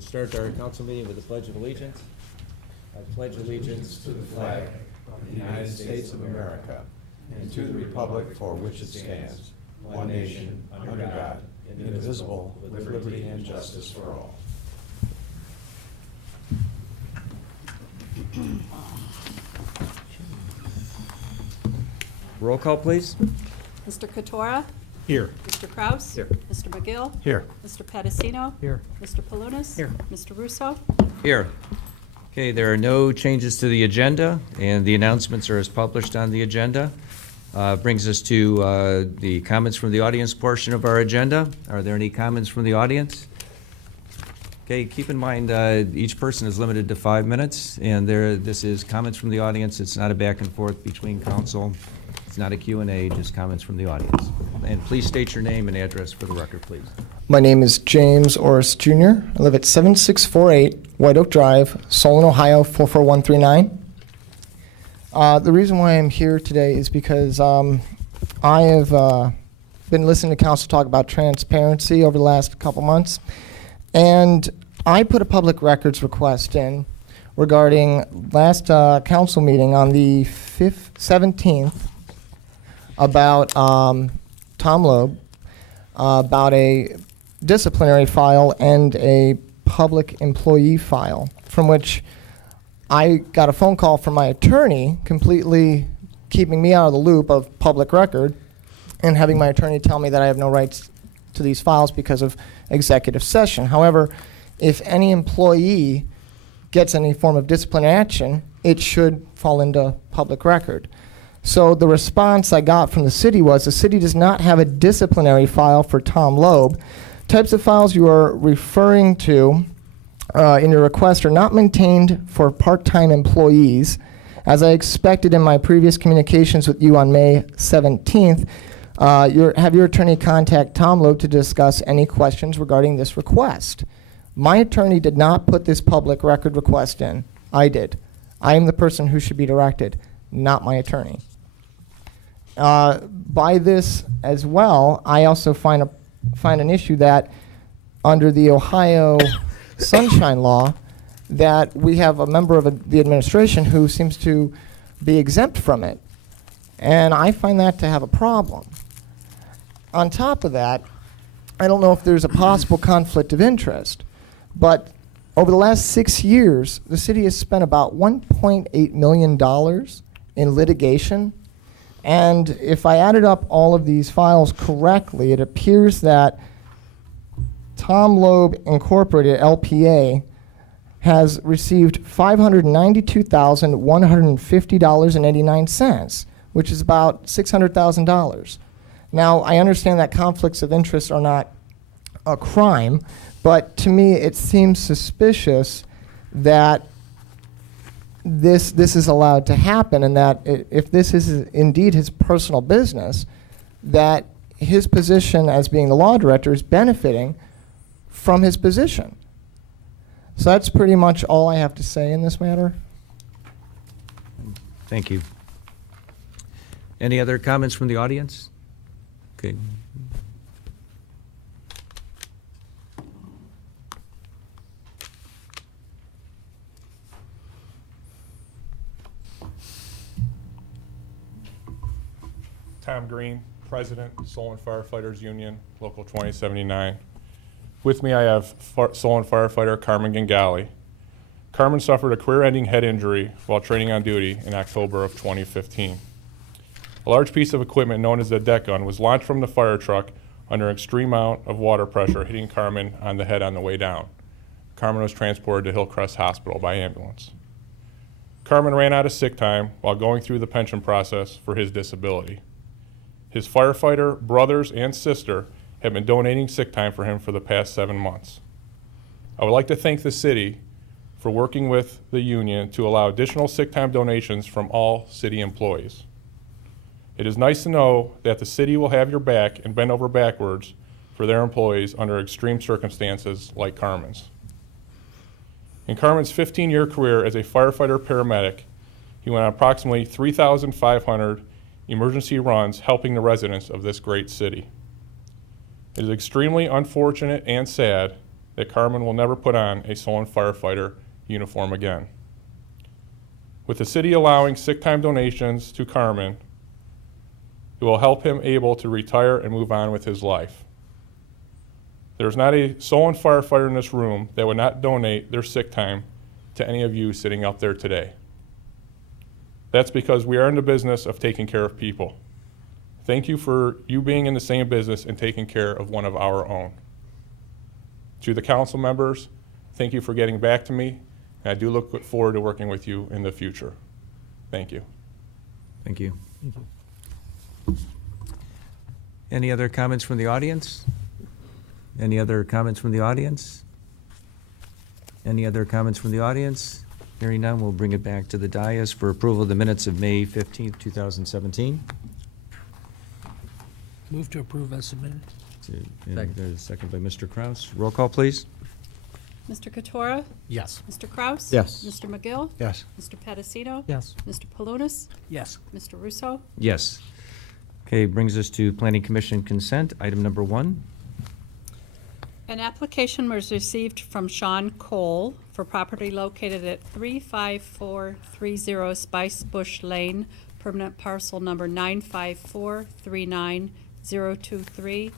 We'll start our council meeting with the Pledge of Allegiance. I pledge allegiance to the flag of the United States of America and to the republic for which it stands, one nation, under God, indivisible, with liberty and justice for all. Roll call, please. Mr. Katora? Here. Mr. Kraus? Here. Mr. McGill? Here. Mr. Pedicino? Here. Mr. Palunas? Here. Mr. Russo? Here. Okay, there are no changes to the agenda, and the announcements are as published on the agenda. Brings us to the comments from the audience portion of our agenda. Are there any comments from the audience? Okay, keep in mind, each person is limited to 5 minutes, and this is comments from the audience. It's not a back and forth between council. It's not a Q&A, just comments from the audience. And please state your name and address for the record, please. My name is James Orris Jr. I live at 7648 White Oak Drive, Solon, Ohio 44139. The reason why I'm here today is because I have been listening to council talk about transparency over the last couple months, and I put a public records request in regarding last council meeting on the 17th about Tom Loeb, about a disciplinary file and a public employee file, from which I got a phone call from my attorney completely keeping me out of the loop of public record and having my attorney tell me that I have no rights to these files because of executive session. However, if any employee gets any form of disciplinary action, it should fall into public record. So the response I got from the city was the city does not have a disciplinary file for Tom Loeb. Types of files you are referring to in your request are not maintained for part-time employees. As I expected in my previous communications with you on May 17th, have your attorney contact Tom Loeb to discuss any questions regarding this request. My attorney did not put this public record request in. I did. I am the person who should be directed, not my attorney. By this as well, I also find an issue that under the Ohio Sunshine Law, that we have a member of the administration who seems to be exempt from it. And I find that to have a problem. On top of that, I don't know if there's a possible conflict of interest, but over the last 6 years, the city has spent about $1.8 million in litigation. And if I added up all of these files correctly, it appears that Tom Loeb Incorporated, LPA, has received $592,150.89, which is about $600,000. Now, I understand that conflicts of interest are not a crime, but to me it seems suspicious that this is allowed to happen, and that if this is indeed his personal business, that his position as being the law director is benefiting from his position. So that's pretty much all I have to say in this matter. Thank you. Any other comments from the audience? Okay. Tom Green, President, Solon Firefighters Union, Local 2079. With me I have Solon firefighter Carmen Gangali. Carmen suffered a career-ending head injury while training on duty in October of 2015. A large piece of equipment known as the deck gun was launched from the fire truck under an extreme amount of water pressure, hitting Carmen on the head on the way down. Carmen was transported to Hillcrest Hospital by ambulance. Carmen ran out of sick time while going through the pension process for his disability. His firefighter brothers and sister have been donating sick time for him for the past 7 months. I would like to thank the city for working with the union to allow additional sick time donations from all city employees. It is nice to know that the city will have your back and bend over backwards for their employees under extreme circumstances like Carmen's. In Carmen's 15-year career as a firefighter paramedic, he went on approximately 3,500 emergency runs helping the residents of this great city. It is extremely unfortunate and sad that Carmen will never put on a Solon firefighter uniform again. With the city allowing sick time donations to Carmen, it will help him able to retire and move on with his life. There's not a Solon firefighter in this room that would not donate their sick time to any of you sitting out there today. That's because we are in the business of taking care of people. Thank you for you being in the same business and taking care of one of our own. To the council members, thank you for getting back to me, and I do look forward to working with you in the future. Thank you. Thank you. Any other comments from the audience? Any other comments from the audience? Any other comments from the audience? Hearing none, we'll bring it back to the dais for approval of the minutes of May 15th, 2017. Move to approve as submitted. And there's a second by Mr. Kraus. Roll call, please. Mr. Katora? Yes. Mr. Kraus? Yes. Mr. McGill? Yes. Mr. Pedicino? Yes. Mr. Palunas? Yes. Mr. Russo? Yes. Okay, brings us to Planning Commission consent. Item number 1. An application was received from Sean Cole for property located at 35430 Spice Bush Lane, permanent parcel number 95439-023,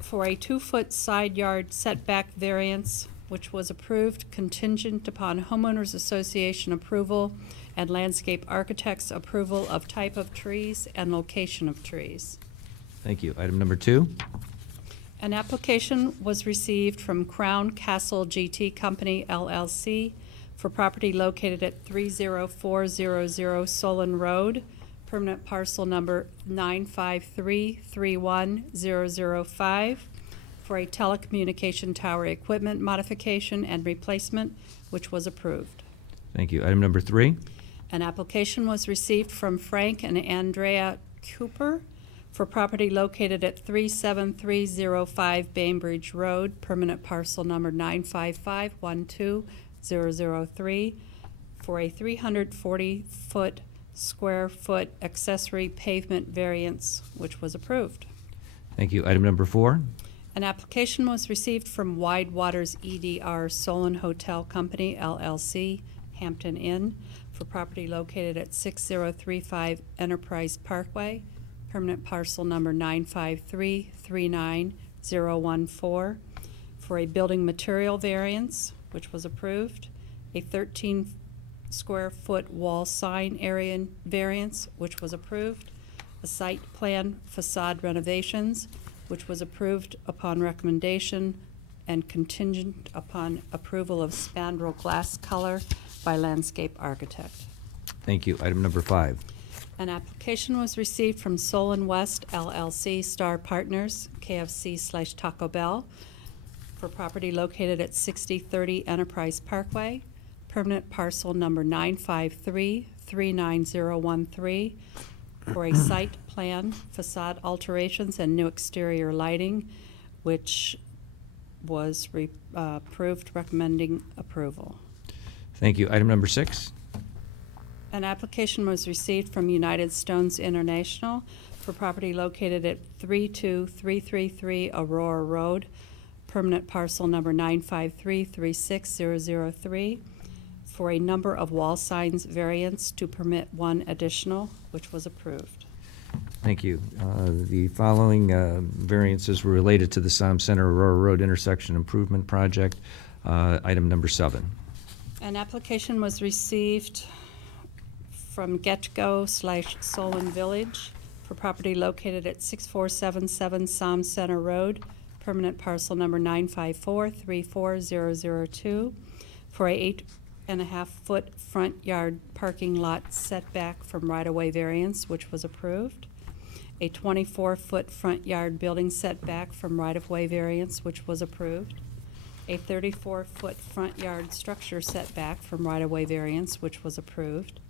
for a 2-foot side yard setback variance, which was approved contingent upon homeowners association approval and landscape architect's approval of type of trees and location of trees. Thank you. Item number 2. An application was received from Crown Castle GT Company LLC for property located at 30400 Solon Road, permanent parcel number 95331-005, for a telecommunication tower equipment modification and replacement, which was approved. Thank you. Item number 3. An application was received from Frank and Andrea Cooper for property located at 37305 Bainbridge Road, permanent parcel number 95512-003, for a 340-foot square foot accessory pavement variance, which was approved. Thank you. Item number 4. An application was received from Wide Waters EDR Solon Hotel Company LLC, Hampton Inn, for property located at 6035 Enterprise Parkway, permanent parcel number 95339-014, for a building material variance, which was approved, a 13 square foot wall sign area variance, which was approved, a site plan facade renovations, which was approved upon recommendation and contingent upon approval of spandrel glass color by landscape architect. Thank you. Item number 5. An application was received from Solon West LLC Star Partners, KFC/Taco Bell, for property located at 6030 Enterprise Parkway, permanent parcel number 95339-013, for a site plan, facade alterations, and new exterior lighting, which was approved, recommending approval. Thank you. Item number 6. An application was received from United Stones International for property located at 32333 Aurora Road, permanent parcel number 95336-003, for a number of wall signs variance to permit 1 additional, which was approved. Thank you. The following variances were related to the Som Center Aurora Road intersection improvement project. Item number 7. An application was received from GetGo/Solon Village for property located at 6477 Som Center Road, permanent parcel number 95434-002, for a 8.5-foot front yard parking lot setback from right-of-way variance, which was approved, a 24-foot front yard building setback from right-of-way variance, which was approved, a 34-foot front yard structure setback from right-of-way variance, which was approved,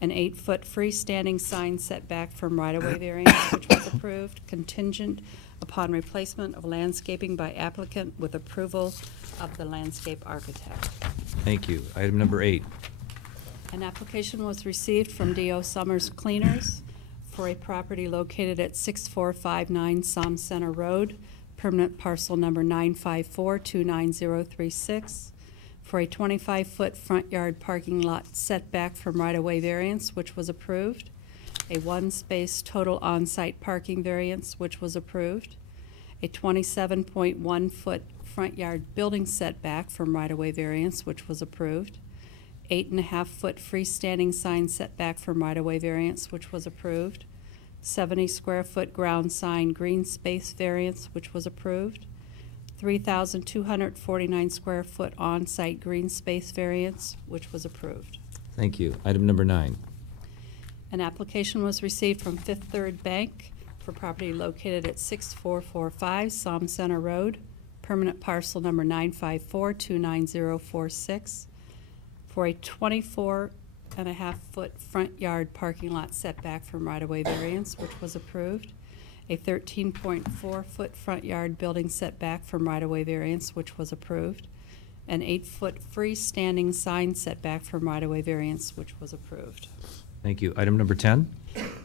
an 8-foot freestanding sign setback from right-of-way variance, which was approved, contingent upon replacement of landscaping by applicant with approval of the landscape architect. Thank you. Item number 8. An application was received from D.O. Summers Cleaners for a property located at 6459 Som Center Road, permanent parcel number 954-29036, for a 25-foot front yard parking lot setback from right-of-way variance, which was approved, a one-space total on-site parking variance, which was approved, a 27.1-foot front yard building setback from right-of-way variance, which was approved, 8.5-foot freestanding sign setback from right-of-way variance, which was approved, 70-square-foot ground sign green space variance, which was approved, 3,249 square foot on-site green space variance, which was approved. Thank you. Item number 9. An application was received from Fifth Third Bank for property located at 6445 Psalm Center Road, permanent parcel number 954-29046, for a 24.5-foot front yard parking lot setback from right-of-way variance, which was approved, a 13.4-foot front yard building setback from right-of-way variance, which was approved, an 8-foot freestanding sign setback from right-of-way variance, which was approved. Thank you. Item number 10.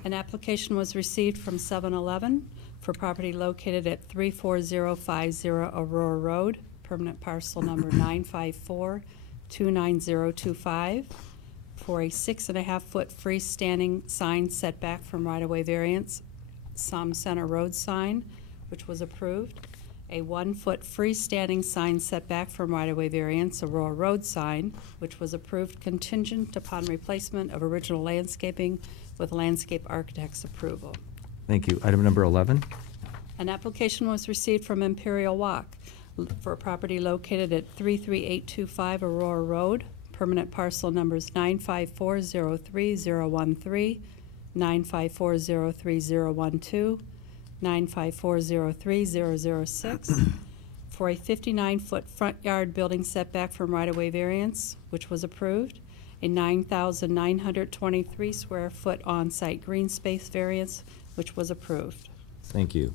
An application was received from 7-Eleven for property located at 34050 Aurora Road, permanent parcel number 954-29025, for a 6.5-foot freestanding sign setback from right-of-way variance, Psalm Center Road sign, which was approved, a 1-foot freestanding sign setback from right-of-way variance, Aurora Road sign, which was approved contingent upon replacement of original landscaping with landscape architect's approval. Thank you. Item number 11. An application was received from Imperial Walk for a property located at 33825 Aurora Road, permanent parcel numbers 9540313, 9540312, 9540306, for a 59-foot front yard building setback from right-of-way variance, which was approved, a 9,923 square foot on-site green space variance, which was approved. Thank you.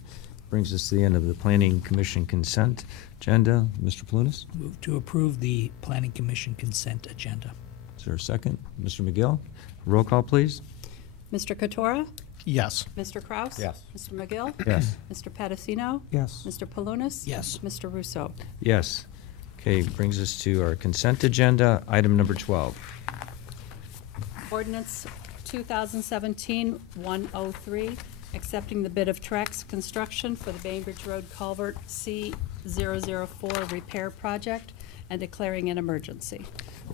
Brings us to the end of the Planning Commission consent agenda. Mr. Palunas, Move to approve the Planning Commission consent agenda. is there a second? Mr. McGill, roll call, please. Mr. Katora? Yes. Mr. Kraus? Yes. Mr. McGill? Yes. Mr. Pedicino? Yes. Mr. Palunas? Yes. Mr. Russo? Yes. Okay, brings us to our consent agenda. Item number 12. Ordinance 2017-103, accepting the bid of Trex Construction for the Bainbridge Road Culvert C004 repair project and declaring an emergency.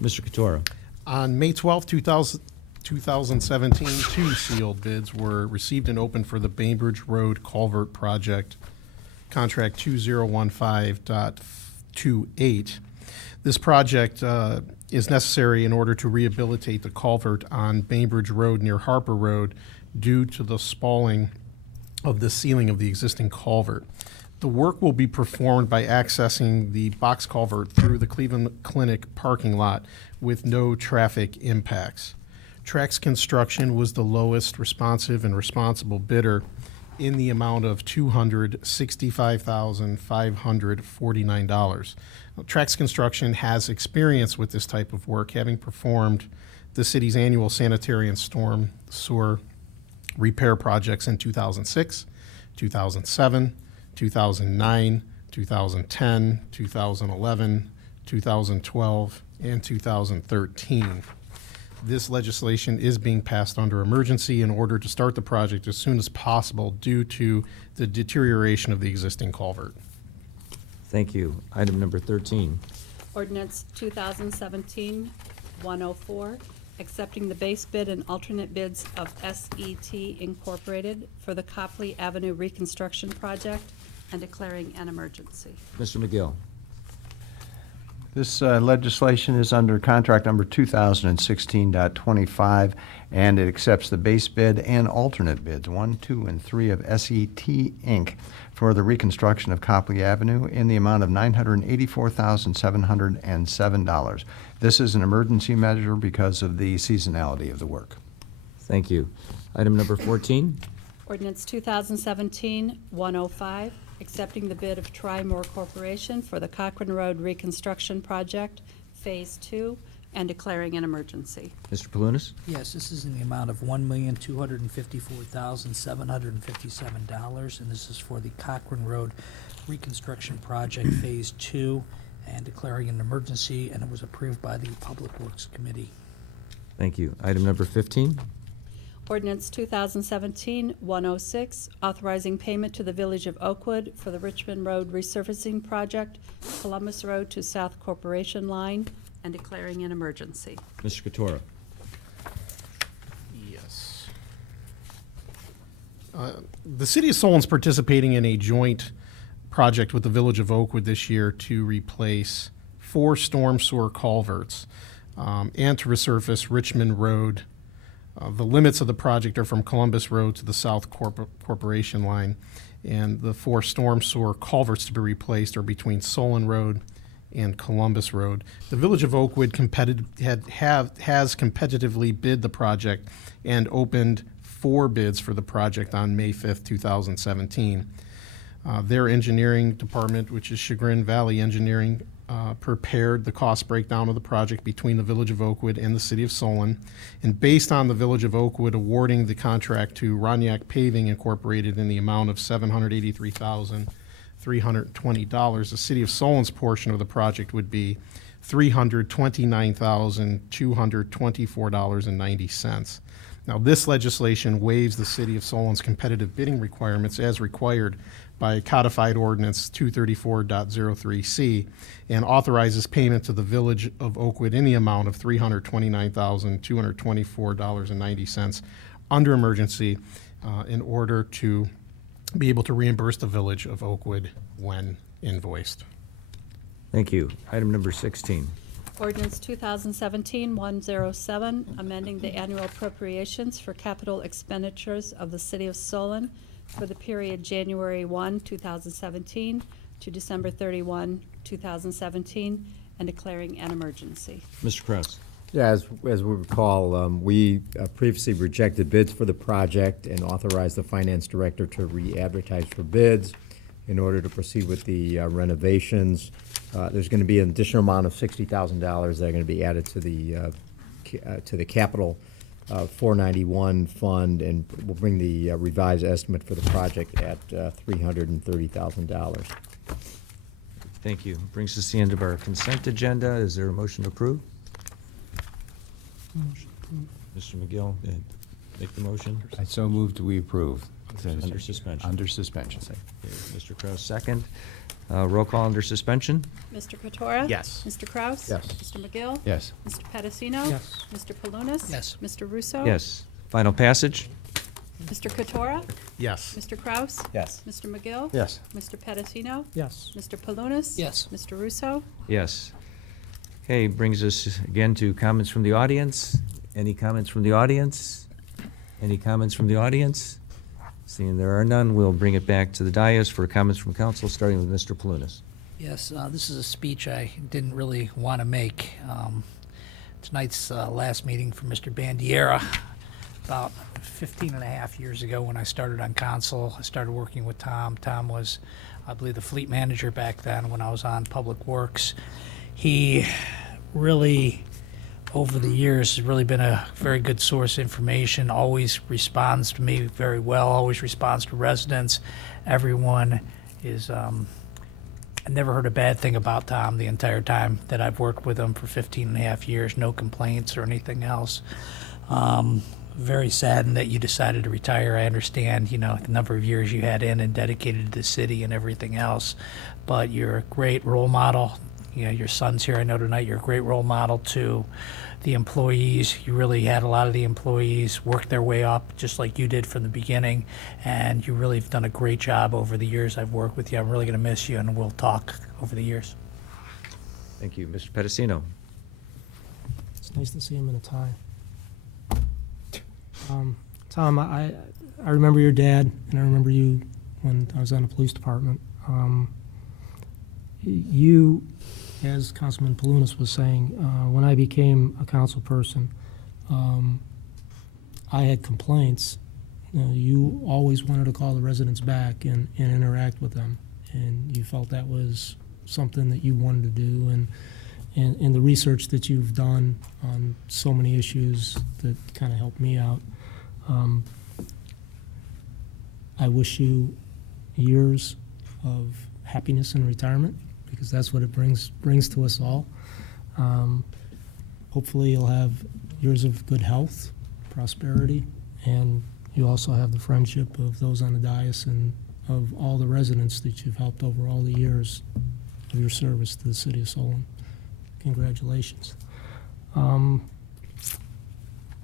Mr. Katora. On May 12, 2017, 2 sealed bids were received and opened for the Bainbridge Road Culvert Project, contract 2015.28. This project is necessary in order to rehabilitate the culvert on Bainbridge Road near Harper Road due to the spalling of the ceiling of the existing culvert. The work will be performed by accessing the box culvert through the Cleveland Clinic parking lot with no traffic impacts. Trex Construction was the lowest responsive and responsible bidder in the amount of $265,549. Trex Construction has experience with this type of work, having performed the city's annual sanitary and storm sewer repair projects in 2006, 2007, 2009, 2010, 2011, 2012, and 2013. This legislation is being passed under emergency in order to start the project as soon as possible due to the deterioration of the existing culvert. Thank you. Item number 13. Ordinance 2017-104, accepting the base bid and alternate bids of SET Incorporated for the Copley Avenue Reconstruction Project and declaring an emergency. Mr. McGill. This legislation is under contract number 2016.25, and it accepts the base bid and alternate bids, 1, 2, and 3 of SET Inc. for the reconstruction of Copley Avenue in the amount of $984,707. This is an emergency measure because of the seasonality of the work. Thank you. Item number 14. Ordinance 2017-105, accepting the bid of Tri-Moore Corporation for the Cochrane Road Reconstruction Project, Phase 2, and declaring an emergency. Mr. Palunas? Yes, this is in the amount of $1,254,757, and this is for the Cochrane Road Reconstruction Project Phase 2, and declaring an emergency, and it was approved by the Public Works Committee. Thank you. Item number 15. Ordinance 2017-106, authorizing payment to the Village of Oakwood for the Richmond Road resurfacing project, Columbus Road to South Corporation Line, and declaring an emergency. Mr. Katora? Yes. The City of Solon's participating in a joint project with the Village of Oakwood this year to replace 4 storm sewer culverts and to resurface Richmond Road. The limits of the project are from Columbus Road to the South Corporation Line, and the 4 storm sewer culverts to be replaced are between Solon Road and Columbus Road. The Village of Oakwood has competitively bid the project and opened 4 bids for the project on May 5th, 2017. Their engineering department, which is Chagrin Valley Engineering, prepared the cost breakdown of the project between the Village of Oakwood and the City of Solon. And based on the Village of Oakwood awarding the contract to Roniak Paving Incorporated in the amount of $783,320, the City of Solon's portion of the project would be $329,224.90. Now, this legislation waives the City of Solon's competitive bidding requirements as required by Codified Ordinance 234.03C and authorizes payment to the Village of Oakwood in the amount of $329,224.90 under emergency in order to be able to reimburse the Village of Oakwood when invoiced. Thank you. Item number 16. Ordinance 2017-107, amending the annual appropriations for capital expenditures of the City of Solon for the period January 1, 2017 to December 31, 2017, and declaring an emergency. Mr. Kraus? Yeah, as we recall, we previously rejected bids for the project and authorized the finance director to re-advertise for bids in order to proceed with the renovations. There's going to be an additional amount of $60,000 that are going to be added to the capital 491 fund, and we'll bring the revised estimate for the project at $330,000. Thank you. Brings us to the end of our consent agenda. Is there a motion to approve? Mr. McGill, make the motion. I so moved, we approve. Under suspension. Under suspension. Okay, Mr. Kraus, second. Roll call under suspension. Mr. Katora? Yes. Mr. Kraus? Yes. Mr. McGill? Yes. Mr. Pedicino? Yes. Mr. Palunas? Yes. Mr. Russo? Yes. Final passage? Mr. Katora? Yes. Mr. Kraus? Yes. Mr. McGill? Yes. Mr. Pedicino? Yes. Mr. Palunas? Yes. Mr. Russo? Yes. Okay, brings us again to comments from the audience. Any comments from the audience? Any comments from the audience? Seeing there are none, we'll bring it back to the dais for comments from council, starting with Mr. Palunas. Yes, this is a speech I didn't really want to make. Tonight's last meeting for Mr. Bandiera. About 15 and a half years ago when I started on council, I started working with Tom. Tom was, I believe, the fleet manager back then when I was on Public Works. He really, over the years, has really been a very good source of information, always responds to me very well, always responds to residents. Everyone is, I never heard a bad thing about Tom the entire time that I've worked with him for 15 and a half years, no complaints or anything else. Very saddened that you decided to retire. I understand, the number of years you had in and dedicated to the city and everything else, but you're a great role model. Your son's here, I know tonight, you're a great role model to the employees. You really had a lot of the employees work their way up just like you did from the beginning, and you really have done a great job over the years I've worked with you. I'm really going to miss you, and we'll talk over the years. Thank you. Mr. Pedicino. It's nice to see him in a tie. Tom, I remember your dad, and I remember you when I was on the police department. You, as Councilman Palunas was saying, when I became a council person, I had complaints. You always wanted to call the residents back and interact with them, and you felt that was something that you wanted to do. And and the research that you've done on so many issues that kind of helped me out. I wish you years of happiness in retirement, because that's what it brings to us all. Hopefully you'll have years of good health, prosperity, and you also have the friendship of those on the dais and of all the residents that you've helped over all the years of your service to the city of Solon. Congratulations. On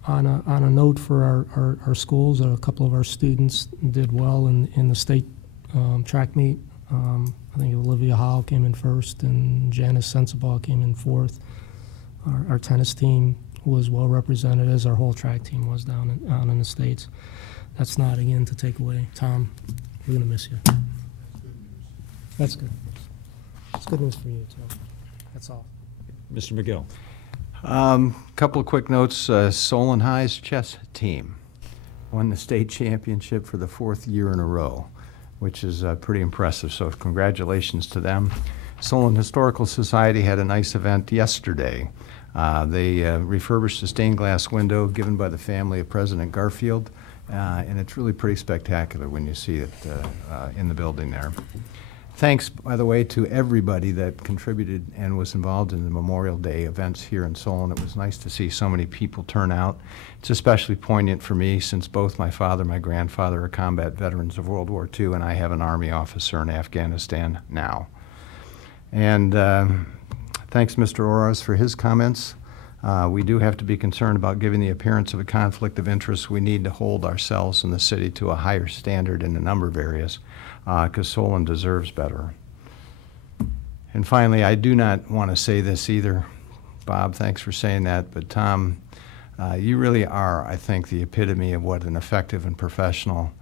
a note for our schools, a couple of our students did well in the state track meet. I think Olivia Howell came in first and Janice Sensabaugh came in fourth. Our tennis team was well represented, as our whole track team was out in the States. That's not, again, to take away. Tom, we're going to miss you. That's good. It's good news for you, too. That's all. Mr. McGill. Couple of quick notes. Solon High's chess team won the state championship for the 4th year in a row, which is pretty impressive, so congratulations to them. Solon Historical Society had a nice event yesterday. They refurbished a stained glass window given by the family of President Garfield, and it's really pretty spectacular when you see it in the building there. Thanks, by the way, to everybody that contributed and was involved in the Memorial Day events here in Solon. It was nice to see so many people turn out. It's especially poignant for me since both my father and my grandfather are combat veterans of World War II, and I have an Army officer in Afghanistan now. And thanks, Mr. Oras, for his comments. We do have to be concerned about giving the appearance of a conflict of interest. We need to hold ourselves in the city to a higher standard in a number of areas, because Solon deserves better. And finally, I do not want to say this either. Bob, thanks for saying that, but Tom, you really are, I think, the epitome of what an effective and professional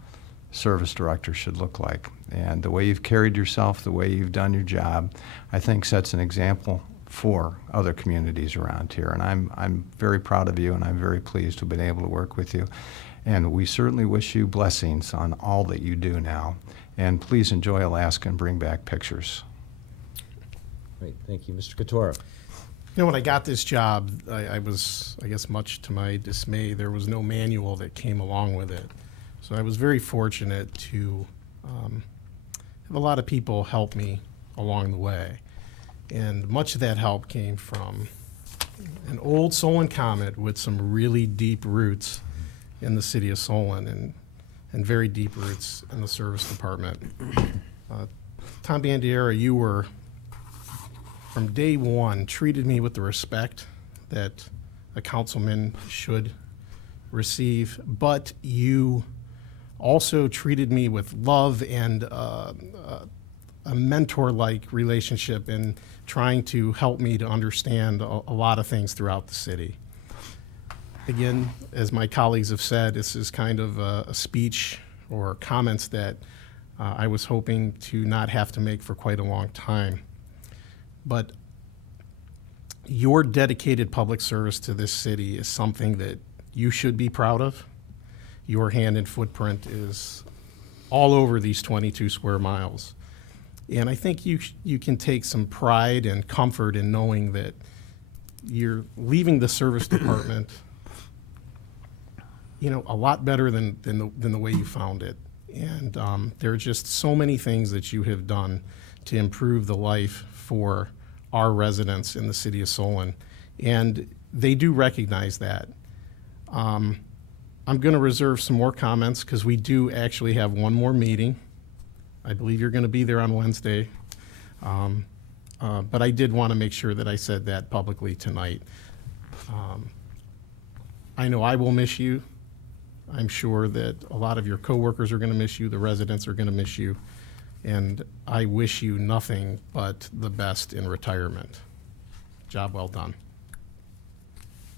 service director should look like. And the way you've carried yourself, the way you've done your job, I think sets an example for other communities around here. And I'm very proud of you, and I'm very pleased to have been able to work with you. And we certainly wish you blessings on all that you do now. And please enjoy Alaska and bring back pictures. Great, thank you. Mr. Katora. You know, when I got this job, I was, I guess, much to my dismay, there was no manual that came along with it. So I was very fortunate to have a lot of people help me along the way. And much of that help came from an old Solon Comet with some really deep roots in the city of Solon and very deep roots in the service department. Tom Bandiera, you were, from day one, treated me with the respect that a councilman should receive, but you also treated me with love and a mentor-like relationship in trying to help me to understand a lot of things throughout the city. Again, as my colleagues have said, this is kind of a speech or comments that I was hoping to not have to make for quite a long time. But your dedicated public service to this city is something that you should be proud of. Your hand and footprint is all over these 22 square miles. And I think you can take some pride and comfort in knowing that you're leaving the service department, you know, a lot better than the way you found it. And there are just so many things that you have done to improve the life for our residents in the city of Solon. And they do recognize that. I'm going to reserve some more comments because we do actually have one more meeting. I believe you're going to be there on Wednesday. But I did want to make sure that I said that publicly tonight. I know I will miss you. I'm sure that a lot of your coworkers are going to miss you. The residents are going to miss you. And I wish you nothing but the best in retirement. Job well done.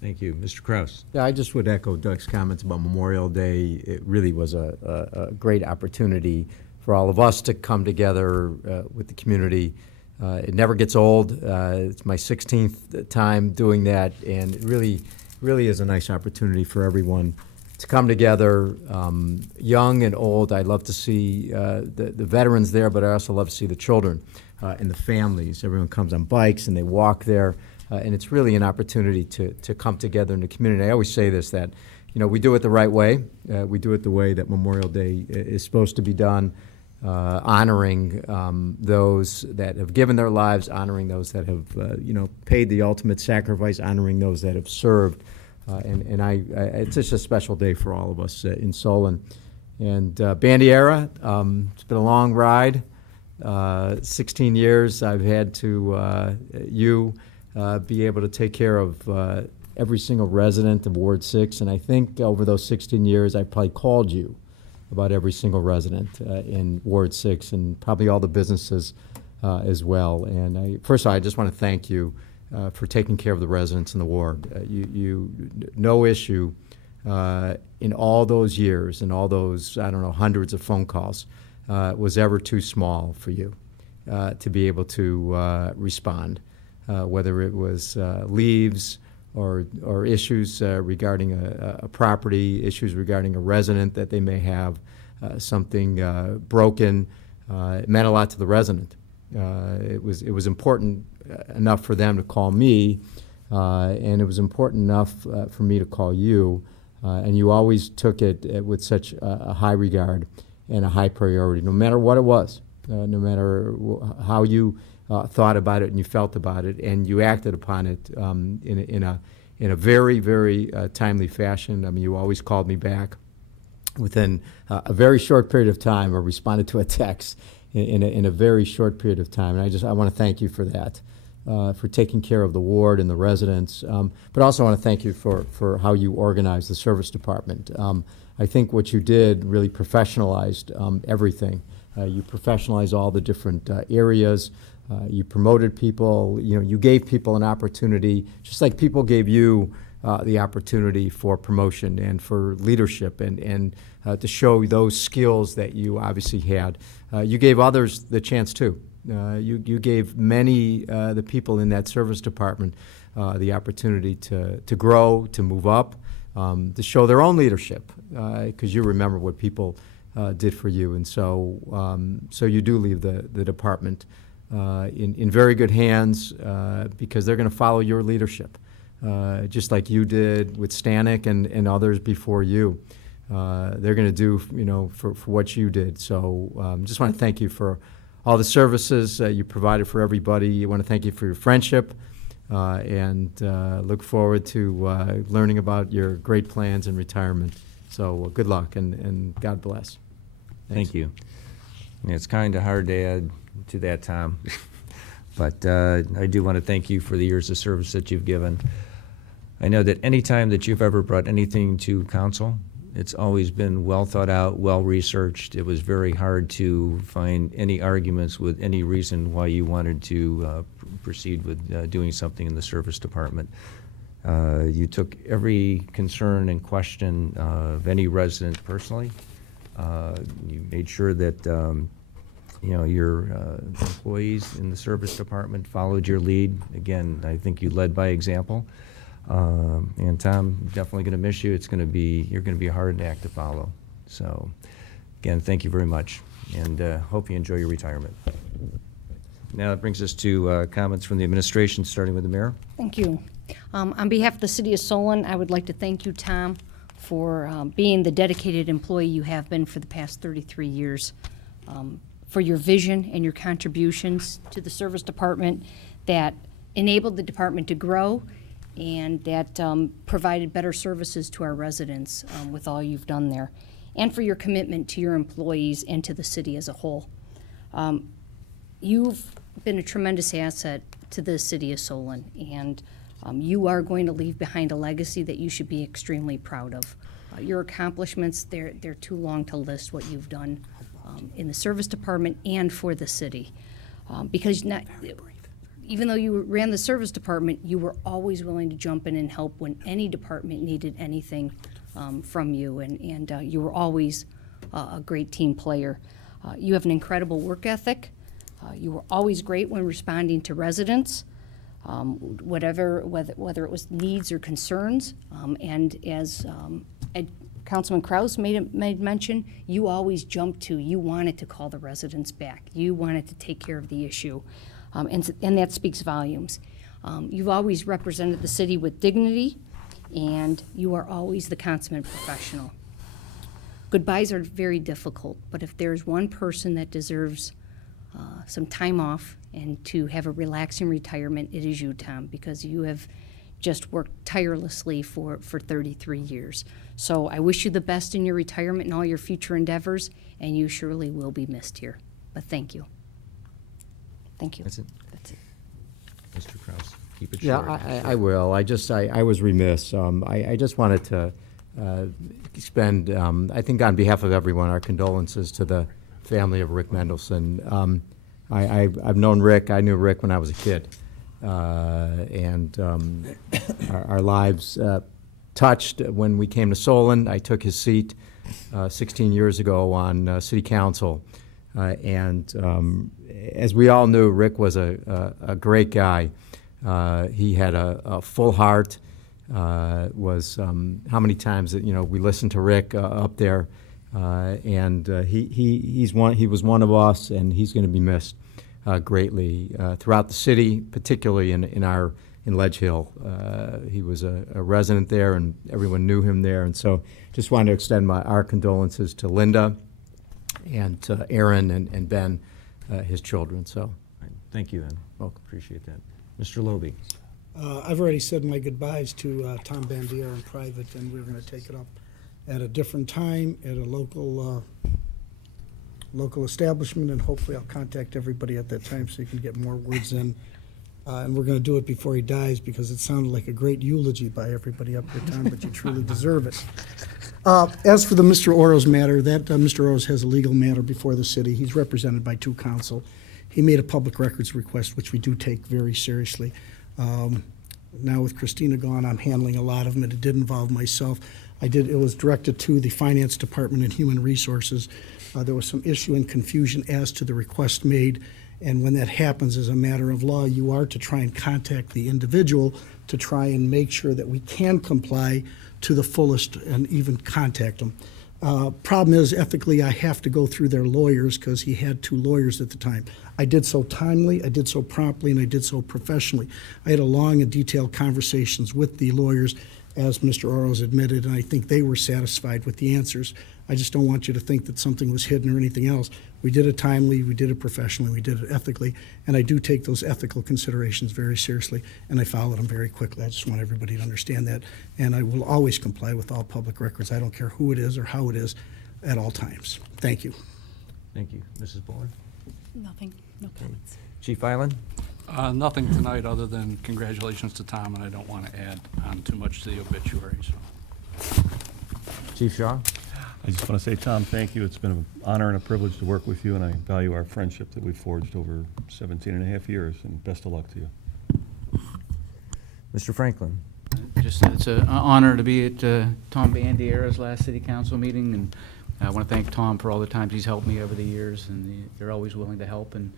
Thank you. Mr. Kraus. Yeah, I just would echo Doug's comments about Memorial Day. It really was a great opportunity for all of us to come together with the community. It never gets old. It's my 16th time doing that, and it really is a nice opportunity for everyone to come together, young and old. I love to see the veterans there, but I also love to see the children and the families. Everyone comes on bikes and they walk there. and it's really an opportunity to come together in the community. I always say this, that, we do it the right way. We do it the way that Memorial Day is supposed to be done, honoring those that have given their lives, honoring those that have, paid the ultimate sacrifice, honoring those that have served. It's just a special day for all of us in Solon. And Bandiera, it's been a long ride. 16 years I've had to be able to take care of every single resident of Ward 6, and I think over those 16 years I probably called you about every single resident in Ward 6 and probably all the businesses as well. And first of all, I just want to thank you for taking care of the residents in the ward. No issue in all those years and all those, I don't know, hundreds of phone calls was ever too small for you to be able to respond, whether it was leaves or issues regarding a property, issues regarding a resident that they may have, something broken. It meant a lot to the resident. It was important enough for them to call me, and it was important enough for me to call you, and you always took it with such a high regard and a high priority, no matter what it was, no matter how you thought about it and you felt about it, and you acted upon it in a very, very timely fashion. I mean, you always called me back within a very short period of time, or responded to a text in a very short period of time. And I want to thank you for that, for taking care of the ward and the residents. But also I want to thank you for how you organized the service department. I think what you did really professionalized everything. You professionalized all the different areas. You promoted people. You gave people an opportunity, just like people gave you the opportunity for promotion and for leadership and to show those skills that you obviously had. You gave others the chance too. You gave many the people in that service department the opportunity to grow, to move up, to show their own leadership, because you remember what people did for you, and so you do leave the department in very good hands, because they're going to follow your leadership, just like you did with Stanek and others before you. They're going to do for what you did. So just want to thank you for all the services you provided for everybody. I want to thank you for your friendship, and look forward to learning about your great plans in retirement. So good luck and God bless. Thanks. Thank you. Yeah, it's kind of hard to add to that, Tom. But I do want to thank you for the years of service that you've given. I know that any time that you've ever brought anything to council, it's always been well thought out, well researched. It was very hard to find any arguments with any reason why you wanted to proceed with doing something in the service department. You took every concern and question of any resident personally. You made sure that your employees in the service department followed your lead. Again, I think you led by example. And Tom, definitely going to miss you. You're going to be a hard act to follow. So, again, thank you very much, and hope you enjoy your retirement. Now that brings us to comments from the administration, starting with the mayor. Thank you. On behalf of the City of Solon, I would like to thank you, Tom, for being the dedicated employee you have been for the past 33 years, for your vision and your contributions to the service department that enabled the department to grow and that provided better services to our residents with all you've done there, and for your commitment to your employees and to the city as a whole. You've been a tremendous asset to the City of Solon, and you are going to leave behind a legacy that you should be extremely proud of. Your accomplishments, they're too long to list what you've done in the service department and for the city. Because even though you ran the service department, you were always willing to jump in and help when any department needed anything from you, and you were always a great team player. You have an incredible work ethic. You were always great when responding to residents, whether it was needs or concerns. And as Councilman Kraus made mention, you always you wanted to call the residents back. You wanted to take care of the issue. And that speaks volumes. You've always represented the city with dignity, and you are always the consummate professional. Goodbyes are very difficult, but if there's one person that deserves some time off and to have a relaxing retirement, it is you, Tom, because you have just worked tirelessly for 33 years. So I wish you the best in your retirement and all your future endeavors, and you surely will be missed here. But thank you. Thank you. That's it. That's it. Mr. Kraus, keep it Yeah, short. I will. I was remiss. I just wanted to expend, I think on behalf of everyone, our condolences to the family of Rick Mendelson. I've known Rick. I knew Rick when I was a kid. And our lives touched when we came to Solon. I took his seat 16 years ago on city council. And as we all knew, Rick was a great guy. He had a full heart. Was how many times that we listened to Rick up there, and he was one of us, and he's going to be missed greatly throughout the city, particularly in Ledge Hill. He was a resident there, and everyone knew him there, and so just wanted to extend our condolences to Linda and to Aaron and Ben, his children. So, Thank you, then. welcome. Appreciate that. Mr. Loby. I've already said my goodbyes to Tom Bandier in private, and we're going to take it up at a different time at a local establishment, and hopefully I'll contact everybody at that time so you can get more words in. And we're going to do it before he dies, because it sounded like a great eulogy by everybody up here, Tom, but you truly deserve it. As for the Mr. Oro's matter, that Mr. Oro's has a legal matter before the city. He's represented by two counsel. He made a public records request, which we do take very seriously. Now with Christina gone, I'm handling a lot of them, and it did involve myself. It was directed to the Finance Department and Human Resources. There was some issue and confusion as to the request made, and when that happens, as a matter of law, you are to try and contact the individual to try and make sure that we can comply to the fullest and even contact them. Problem is, ethically, I have to go through their lawyers, because he had two lawyers at the time. I did so timely, I did so promptly, and I did so professionally. I had a long and detailed conversations with the lawyers, as Mr. Oro's admitted, and I think they were satisfied with the answers. I just don't want you to think that something was hidden or anything else. We did it timely, we did it professionally, we did it ethically, and I do take those ethical considerations very seriously, and I followed them very quickly. I just want everybody to understand that, and I will always comply with all public records. I don't care who it is or how it is, at all times. Thank you. Thank you. Mrs. Bowen. Nothing, no comments. Chief Island. Nothing tonight, other than congratulations to Tom, and I don't want to add on too much to the obituary, so. Chief Shaw. I just want to say, Tom, thank you. It's been an honor and a privilege to work with you, and I value our friendship that we've forged over 17 and a half years, and best of luck to you. Mr. Franklin. It's an honor to be at Tom Bandiera's last city council meeting, and I want to thank Tom for all the times he's helped me over the years, and they're always willing to help and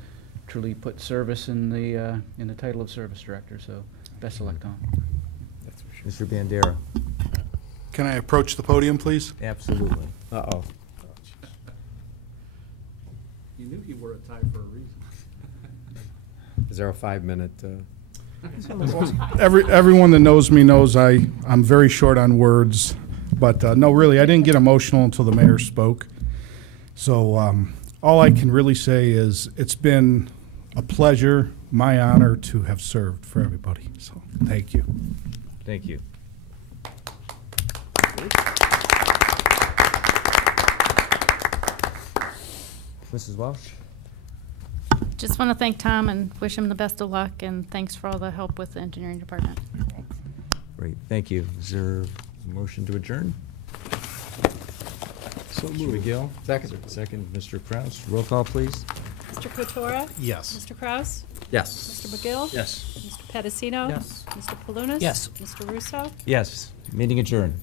truly put service in the title of service director. So best of luck, Tom. That's for sure. Mr. Bandiera. Can I approach the podium, please? Absolutely. Uh-oh. You knew you were a tie for a reason. Is there a 5-minute? Everyone that knows me knows I'm very short on words, but no, really, I didn't get emotional until the mayor spoke. So all I can really say is it's been a pleasure, my honor to have served for everybody. So thank you. Thank you. Mrs. Welsh. Just want to thank Tom and wish him the best of luck, and thanks for all the help with the engineering department. Great, thank you. Is there a motion to adjourn? So Mr. McGill? Second. Second, Mr. Kraus. Roll call, please. Mr. Kotora? Yes. Mr. Kraus? Yes. Mr. McGill? Yes. Mr. Pedicino? Yes. Mr. Palunas? Yes. Mr. Russo? Yes, meeting adjourned.